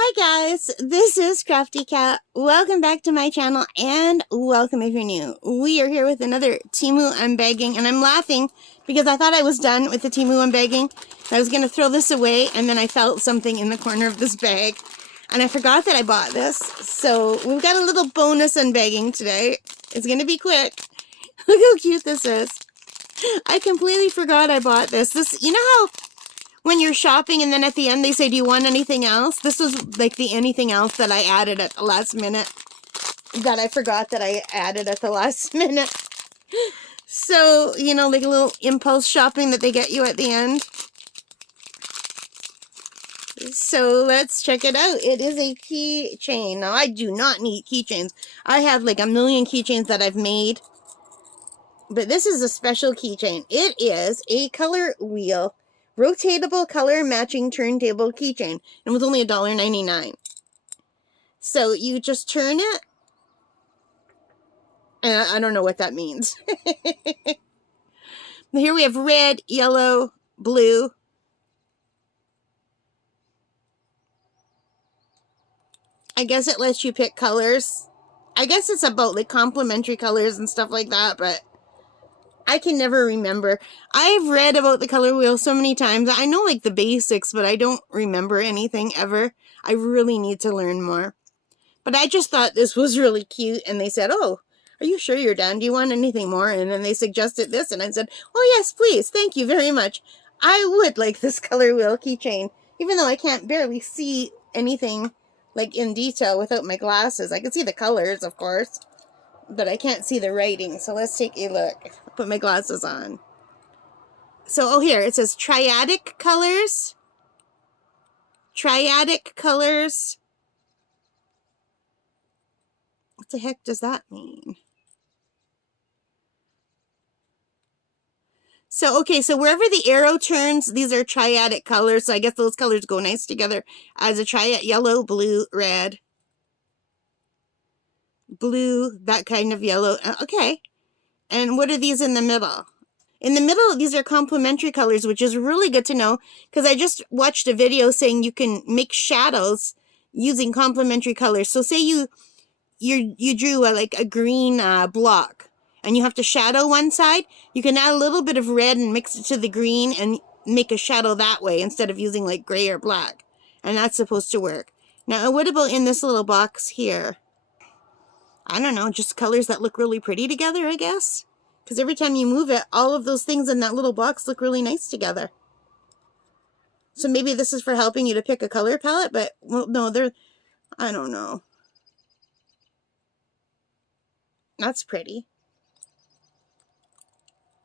Hi guys, this is Crafty Cat. Welcome back to my channel and welcome if you're new. We are here with another Temu unbagging and I'm laughing because I thought I was done with the Temu unbagging. I was going to throw this away and then I felt something in the corner of this bag and I forgot that I bought this. So we've got a little bonus unbagging today. It's going to be quick. Look how cute this is. I completely forgot I bought this. You know how when you're shopping and then at the end they say, do you want anything else? This was like the anything else that I added at the last minute. That I forgot that I added at the last minute. So, you know, like a little impulse shopping that they get you at the end. So let's check it out. It is a keychain. Now, I do not need keychains. I have like a million keychains that I've made. But this is a special keychain. It is a color wheel. Rotatable color matching turntable keychain. It was only $1.99. So you just turn it. And I don't know what that means. Here we have red, yellow, blue. I guess it lets you pick colors. I guess it's about like complementary colors and stuff like that, but I can never remember. I've read about the color wheel so many times. I know like the basics, but I don't remember anything ever. I really need to learn more. But I just thought this was really cute. And they said, oh, are you sure you're done? Do you want anything more? And then they suggested this. And I said, oh, yes, please. Thank you very much. I would like this color wheel keychain. Even though I can't barely see anything like in detail without my glasses. I can see the colors, of course. But I can't see the writing. So let's take a look. Put my glasses on. So, oh, here. It says triadic colors. Triadic colors. What the heck does that mean? So, okay, so wherever the arrow turns, these are triadic colors. So I guess those colors go nice together as a triad. Yellow, blue, red. Blue, that kind of yellow. Okay. And what are these in the middle? In the middle, these are complementary colors, which is really good to know because I just watched a video saying you can make shadows using complementary colors. So say you drew like a green block and you have to shadow one side, you can add a little bit of red and mix it to the green and make a shadow that way instead of using like gray or black. And that's supposed to work. Now, what about in this little box here? I don't know, just colors that look really pretty together, I guess. Because every time you move it, all of those things in that little box look really nice together. So maybe this is for helping you to pick a color palette, but, well, no, I don't know. That's pretty.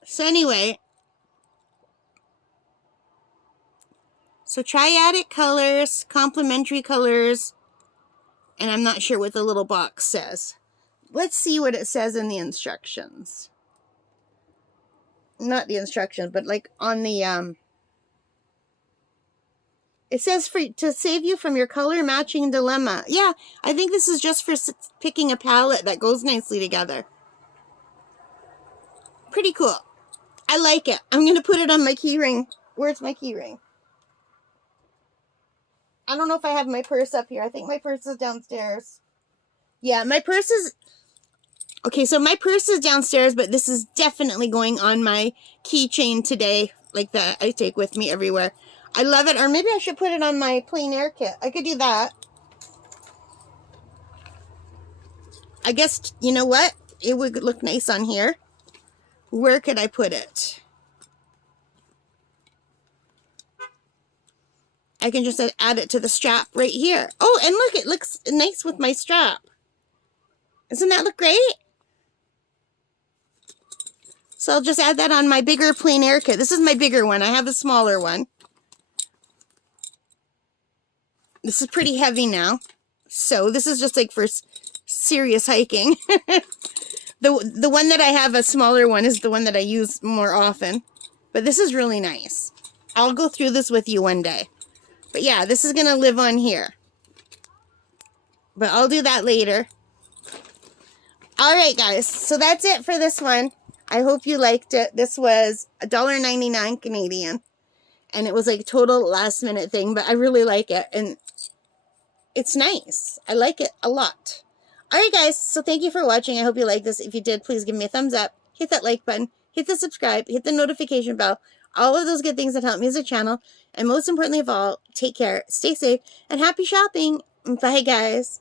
So anyway, so triadic colors, complementary colors, and I'm not sure what the little box says. Let's see what it says in the instructions. Not the instructions, but like on the, it says to save you from your color matching dilemma. Yeah, I think this is just for picking a palette that goes nicely together. Pretty cool. I like it. I'm going to put it on my key ring. Where's my key ring? I don't know if I have my purse up here. I think my purse is downstairs. Yeah, my purse is... Okay, so my purse is downstairs, but this is definitely going on my keychain today, like that I take with me everywhere. I love it. Or maybe I should put it on my plein air kit. I could do that. I guess, you know what? It would look nice on here. Where could I put it? I can just add it to the strap right here. Oh, and look, it looks nice with my strap. Doesn't that look great? So I'll just add that on my bigger plein air kit. This is my bigger one. I have a smaller one. This is pretty heavy now. So this is just like for serious hiking. The one that I have, a smaller one, is the one that I use more often. But this is really nice. I'll go through this with you one day. But yeah, this is going to live on here. But I'll do that later. Alright guys, so that's it for this one. I hope you liked it. This was $1.99 Canadian. And it was like a total last minute thing, but I really like it. And it's nice. I like it a lot. Alright guys, so thank you for watching. I hope you liked this. If you did, please give me a thumbs up. Hit that like button. Hit the subscribe. Hit the notification bell. All of those good things that help me as a channel. And most importantly of all, take care, stay safe, and happy shopping. Bye guys.